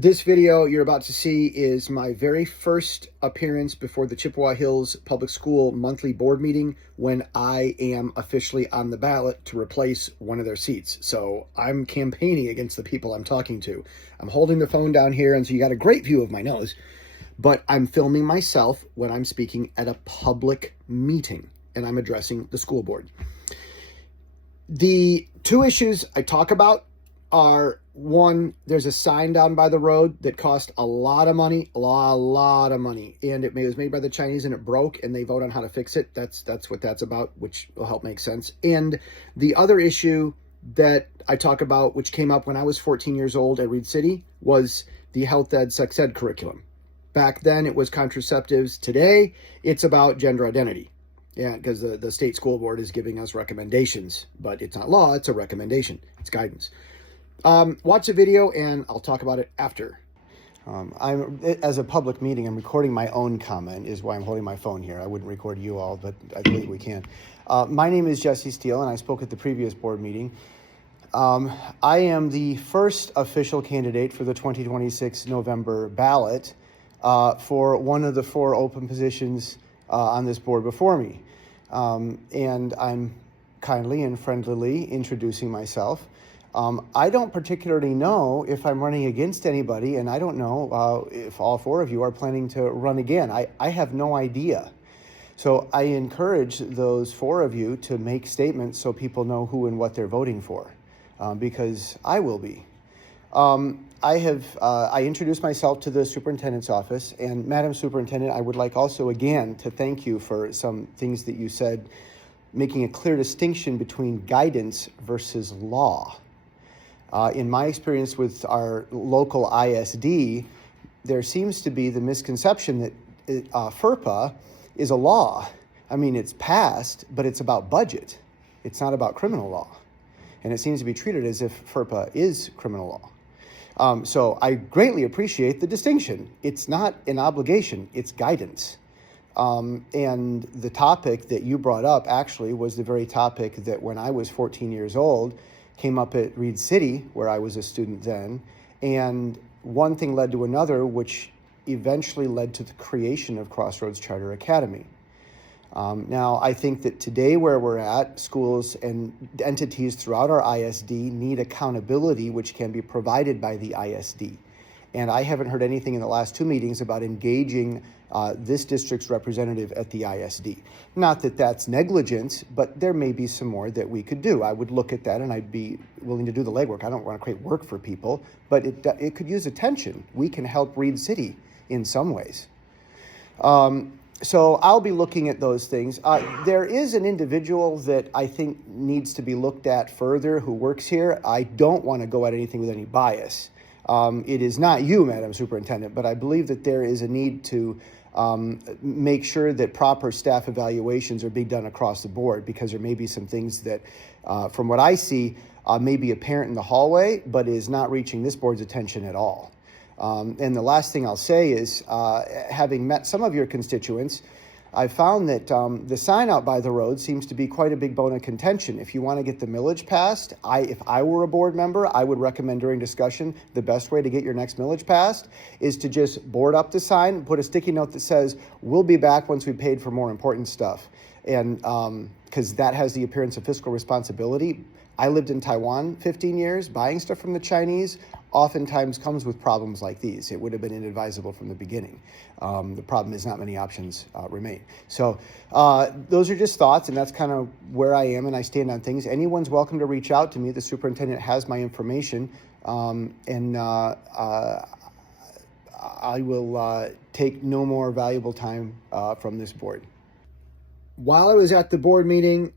This video you're about to see is my very first appearance before the Chippewa Hills Public School monthly board meeting when I am officially on the ballot to replace one of their seats. So I'm campaigning against the people I'm talking to. I'm holding the phone down here, and so you got a great view of my nose, but I'm filming myself when I'm speaking at a public meeting and I'm addressing the school board. The two issues I talk about are, one, there's a sign down by the road that cost a lot of money, a lot of money, and it was made by the Chinese and it broke, and they vote on how to fix it. That's what that's about, which will help make sense. And the other issue that I talk about, which came up when I was 14 years old at Reed City, was the health ed, sex ed curriculum. Back then it was contraceptives. Today it's about gender identity. Yeah, because the state school board is giving us recommendations, but it's not law, it's a recommendation, it's guidance. Watch the video and I'll talk about it after. As a public meeting, I'm recording my own comment, is why I'm holding my phone here. I wouldn't record you all, but I believe we can. My name is Jesse Steele, and I spoke at the previous board meeting. I am the first official candidate for the 2026 November ballot for one of the four open positions on this board before me. And I'm kindly and friendlily introducing myself. I don't particularly know if I'm running against anybody, and I don't know if all four of you are planning to run again. I have no idea. So I encourage those four of you to make statements so people know who and what they're voting for, because I will be. I introduced myself to the superintendent's office, and Madam Superintendent, I would like also again to thank you for some things that you said, making a clear distinction between guidance versus law. In my experience with our local ISD, there seems to be the misconception that FERPA is a law. I mean, it's passed, but it's about budget. It's not about criminal law. And it seems to be treated as if FERPA is criminal law. So I greatly appreciate the distinction. It's not an obligation, it's guidance. And the topic that you brought up actually was the very topic that when I was 14 years old, came up at Reed City, where I was a student then, and one thing led to another, which eventually led to the creation of Crossroads Charter Academy. Now, I think that today where we're at, schools and entities throughout our ISD need accountability, which can be provided by the ISD. And I haven't heard anything in the last two meetings about engaging this district's representative at the ISD. Not that that's negligence, but there may be some more that we could do. I would look at that and I'd be willing to do the legwork. I don't want to create work for people, but it could use attention. We can help Reed City in some ways. So I'll be looking at those things. There is an individual that I think needs to be looked at further who works here. I don't want to go at anything with any bias. It is not you, Madam Superintendent, but I believe that there is a need to make sure that proper staff evaluations are being done across the board, because there may be some things that, from what I see, may be apparent in the hallway, but is not reaching this board's attention at all. And the last thing I'll say is, having met some of your constituents, I found that the sign out by the road seems to be quite a big bone of contention. If you want to get the millage passed, if I were a board member, I would recommend during discussion the best way to get your next millage passed is to just board up the sign, put a sticky note that says, "We'll be back once we paid for more important stuff." And because that has the appearance of fiscal responsibility. I lived in Taiwan 15 years. Buying stuff from the Chinese oftentimes comes with problems like these. It would have been inadvisable from the beginning. The problem is not many options remain. So those are just thoughts, and that's kind of where I am and I stand on things. Anyone's welcome to reach out to me. The superintendent has my information, and I will take no more valuable time from this board. While I was at the board meeting,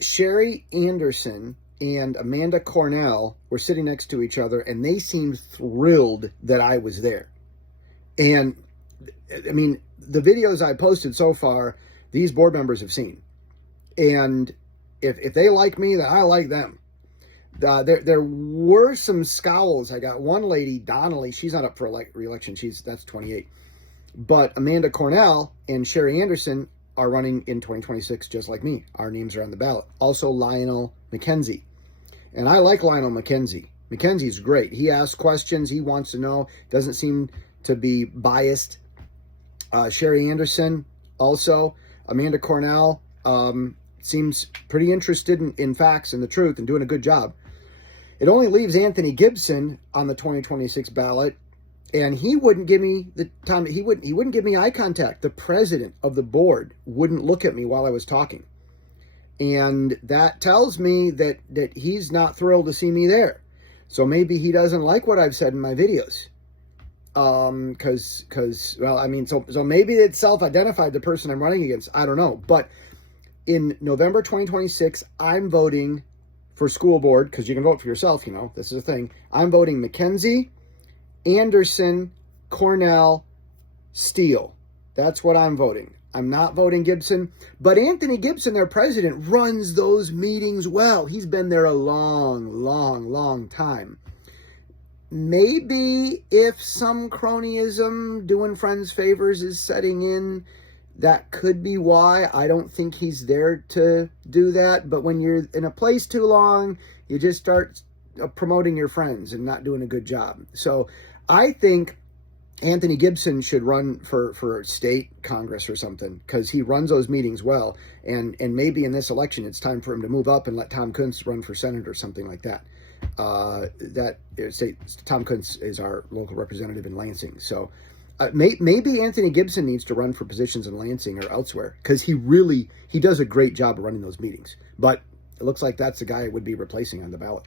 Sherry Anderson and Amanda Cornell were sitting next to each other, and they seemed thrilled that I was there. And I mean, the videos I posted so far, these board members have seen. And if they like me, then I like them. There were some scowls. I got one lady, Donnelly, she's not up for re-election. That's 28. But Amanda Cornell and Sherry Anderson are running in 2026 just like me. Our names are on the ballot. Also Lionel McKenzie. And I like Lionel McKenzie. McKenzie's great. He asks questions. He wants to know. Doesn't seem to be biased. Sherry Anderson also. Amanda Cornell seems pretty interested in facts and the truth and doing a good job. It only leaves Anthony Gibson on the 2026 ballot, and he wouldn't give me the time. He wouldn't give me eye contact. The president of the board wouldn't look at me while I was talking, and that tells me that he's not thrilled to see me there. So maybe he doesn't like what I've said in my videos. Well, I mean, so maybe it's self-identified the person I'm running against. I don't know. But in November 2026, I'm voting for school board, because you can vote for yourself, this is a thing. I'm voting McKenzie, Anderson, Cornell, Steele. That's what I'm voting. I'm not voting Gibson. But Anthony Gibson, their president, runs those meetings well. He's been there a long time. Maybe if some cronyism, doing friends favors is setting in, that could be why. I don't think he's there to do that. But when you're in a place too long, you just start promoting your friends and not doing a good job. So I think Anthony Gibson should run for state Congress or something, because he runs those meetings well. And maybe in this election, it's time for him to move up and let Tom Kuntz run for Senate or something like that. Tom Kuntz is our local representative in Lansing. So maybe Anthony Gibson needs to run for positions in Lansing or elsewhere, because he does a great job of running those meetings. But it looks like that's the guy I would be replacing on the ballot.